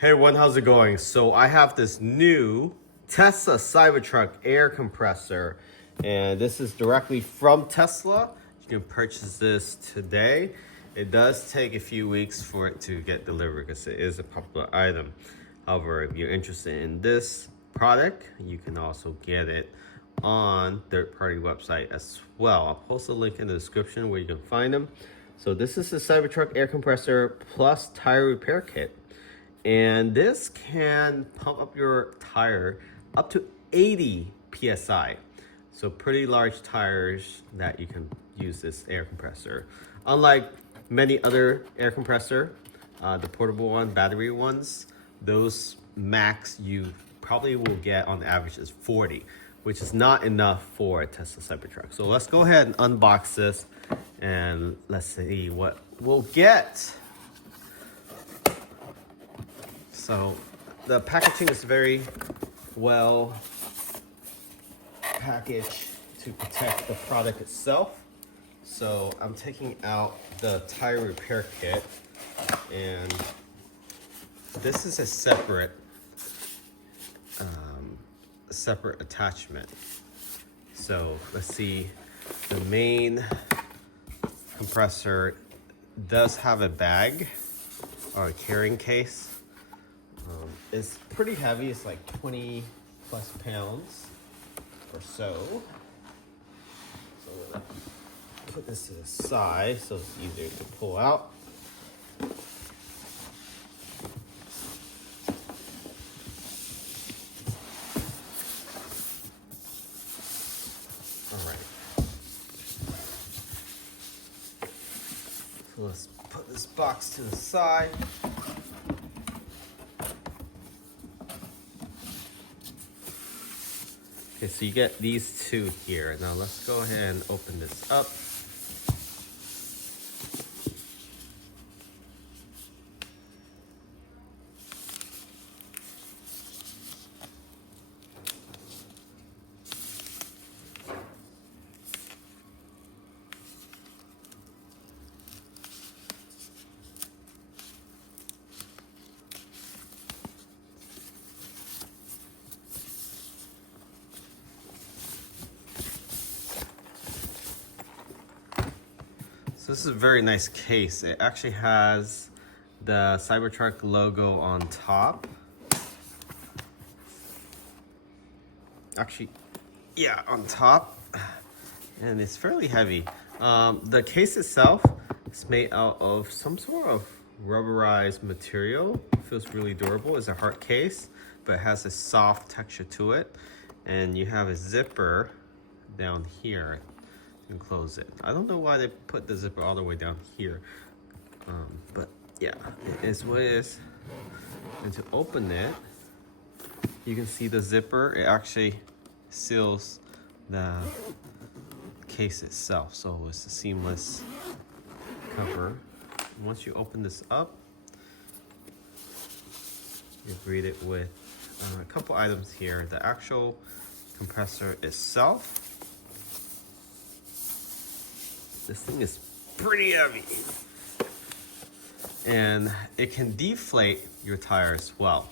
Hey everyone, how's it going? So I have this new Tesla Cybertruck air compressor, and this is directly from Tesla. You can purchase this today. It does take a few weeks for it to get delivered because it is a popular item. However, if you're interested in this product, you can also get it on third-party website as well. I'll post a link in the description where you can find them. So this is the Cybertruck air compressor plus tire repair kit. And this can pump up your tire up to 80 psi. So pretty large tires that you can use this air compressor. Unlike many other air compressor, the portable one, battery ones, those max you probably will get on average is 40, which is not enough for a Tesla Cybertruck. So let's go ahead and unbox this and let's see what we'll get. So the packaging is very well packaged to protect the product itself. So I'm taking out the tire repair kit, and this is a separate attachment. So let's see, the main compressor does have a bag or a carrying case. It's pretty heavy. It's like 20 plus pounds or so. So we'll put this to the side so it's easier to pull out. All right. So let's put this box to the side. Okay, so you get these two here. Now let's go ahead and open this up. So this is a very nice case. It actually has the Cybertruck logo on top. Actually, yeah, on top. And it's fairly heavy. The case itself is made out of some sort of rubberized material. It feels really durable. It's a hard case, but it has a soft texture to it. And you have a zipper down here and close it. I don't know why they put the zipper all the way down here, but yeah, it is what it is. And to open it, you can see the zipper. It actually seals the case itself, so it's a seamless cover. And once you open this up, you're greeted with a couple items here. The actual compressor itself. This thing is pretty heavy, and it can deflate your tire as well.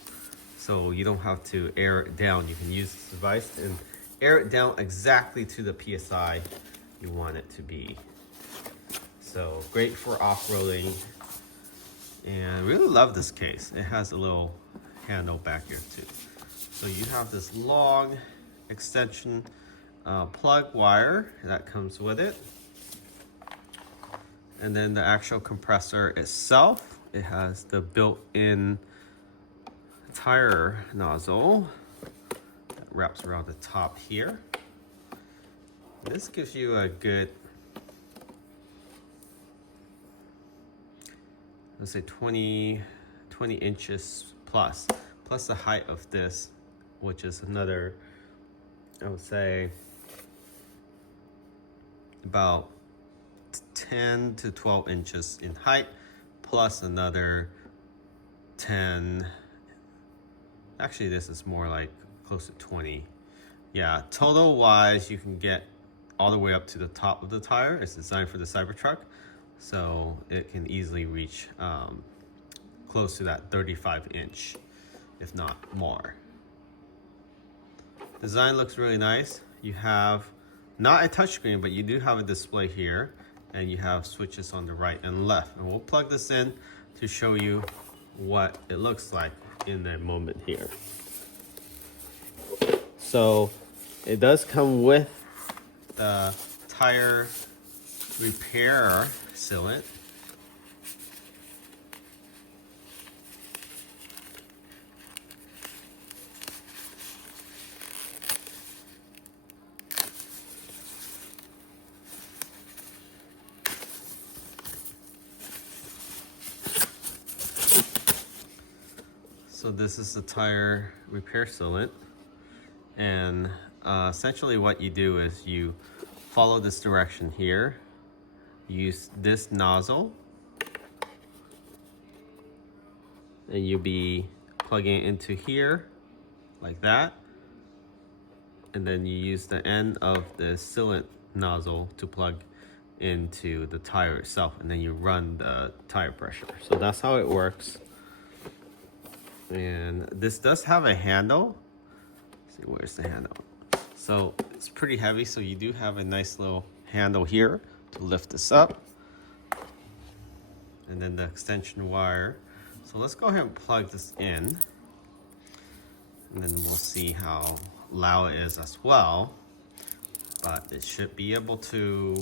So you don't have to air it down. You can use this device and air it down exactly to the PSI you want it to be. So great for off-roading, and I really love this case. It has a little handle back here too. So you have this long extension plug wire that comes with it. And then the actual compressor itself, it has the built-in tire nozzle that wraps around the top here. This gives you a good, let's say 20 inches plus the height of this, which is another, I would say, about 10 to 12 inches in height, plus another 10. Actually, this is more like close to 20. Yeah, total wise, you can get all the way up to the top of the tire. It's designed for the Cybertruck, so it can easily reach close to that 35-inch, if not more. Design looks really nice. You have not a touchscreen, but you do have a display here, and you have switches on the right and left. And we'll plug this in to show you what it looks like in a moment here. So it does come with the tire repair sealant. So this is the tire repair sealant, and essentially what you do is you follow this direction here, use this nozzle, and you'll be plugging it into here like that, and then you use the end of the sealant nozzle to plug into the tire itself, and then you run the tire pressure. So that's how it works. And this does have a handle. Let's see, where's the handle? So it's pretty heavy, so you do have a nice little handle here to lift this up. And then the extension wire. So let's go ahead and plug this in. And then we'll see how loud it is as well. But it should be able to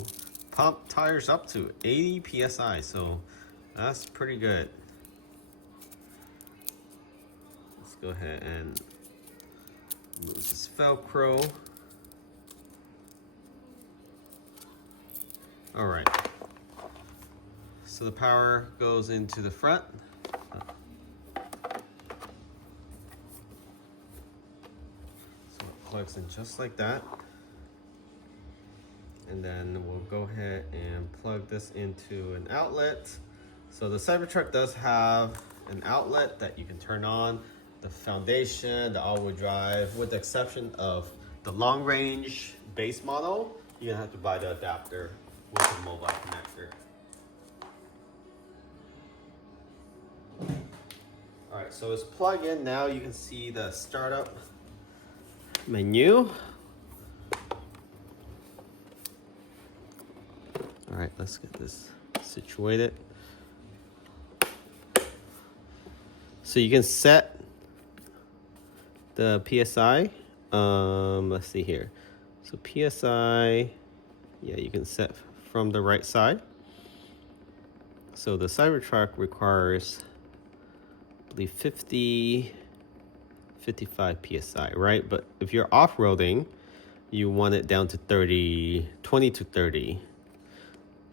pump tires up to 80 PSI, so that's pretty good. Go ahead and move this Velcro. All right. So the power goes into the front. So it plugs in just like that. And then we'll go ahead and plug this into an outlet. So the Cybertruck does have an outlet that you can turn on. The foundation, the all-wheel drive, with the exception of the long-range base model, you're gonna have to buy the adapter with the mobile connector. All right, so it's plugged in now. You can see the startup menu. All right, let's get this situated. So you can set the PSI, let's see here. So PSI, yeah, you can set from the right side. So the Cybertruck requires, I believe, 55 PSI, right? But if you're off-roading, you want it down to 20 to 30.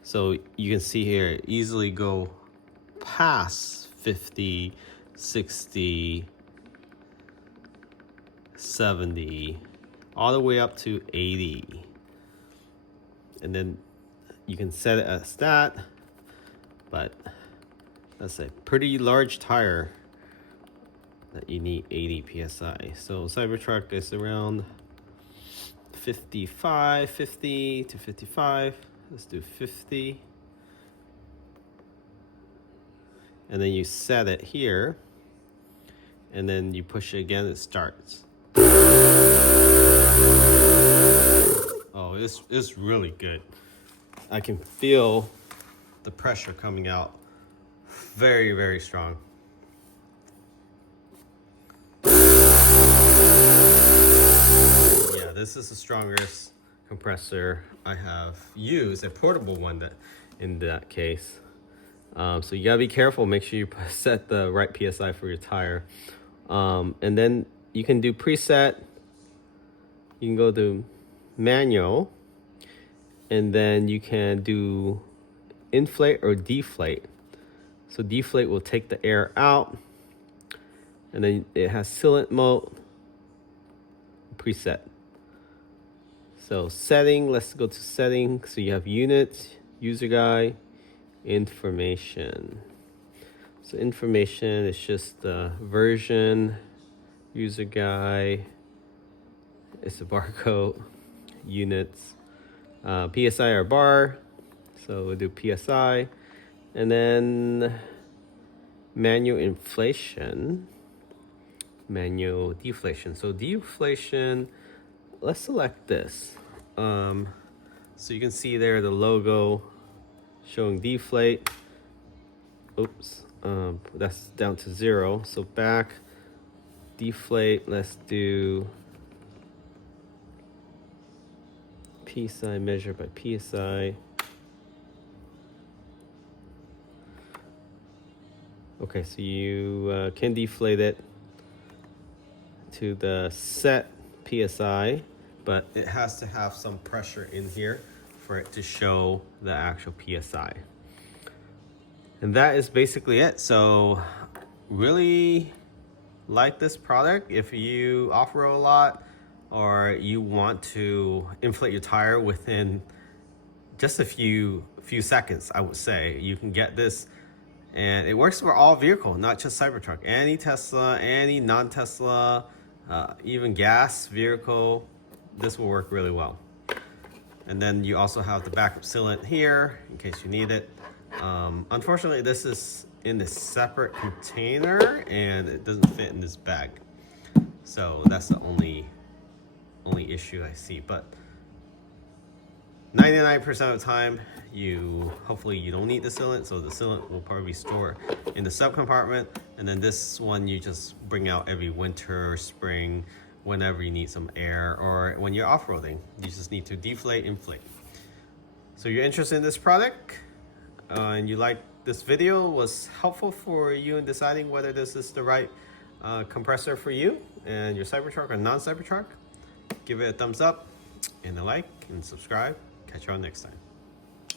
So you can see here, easily go past 50, 60, 70, all the way up to 80. And then you can set it as that, but that's a pretty large tire that you need 80 PSI. So Cybertruck is around 50 to 55. Let's do 50. And then you set it here, and then you push it again, it starts. Oh, it's really good. I can feel the pressure coming out very, very strong. Yeah, this is the strongest compressor I have used, a portable one that in that case. So you gotta be careful, make sure you set the right PSI for your tire. And then you can do preset. You can go to manual, and then you can do inflate or deflate. So deflate will take the air out, and then it has sealant mode, preset. So setting, let's go to setting. So you have units, user guide, information. So information is just the version, user guide, it's a barcode, units, PSI or bar. So we'll do PSI, and then manual inflation, manual deflation. So deflation, let's select this. So you can see there the logo showing deflate. Oops, that's down to 0. So back, deflate, let's do PSI, measure by PSI. Okay, so you can deflate it to the set PSI, but it has to have some pressure in here for it to show the actual PSI. And that is basically it. So really like this product. If you off-road a lot or you want to inflate your tire within just a few seconds, I would say you can get this. And it works for all vehicles, not just Cybertruck. Any Tesla, any non-Tesla, even gas vehicle, this will work really well. And then you also have the backup sealant here in case you need it. Unfortunately, this is in this separate container and it doesn't fit in this bag. So that's the only issue I see. But 99% of the time, hopefully you don't need the sealant, so the sealant will probably be stored in the sub compartment, and then this one you just bring out every winter or spring whenever you need some air, or when you're off-roading, you just need to deflate, inflate. So you're interested in this product, and you like this video, was helpful for you in deciding whether this is the right compressor for you and your Cybertruck or non-Cybertruck, give it a thumbs up and a like and subscribe. Catch you all next time.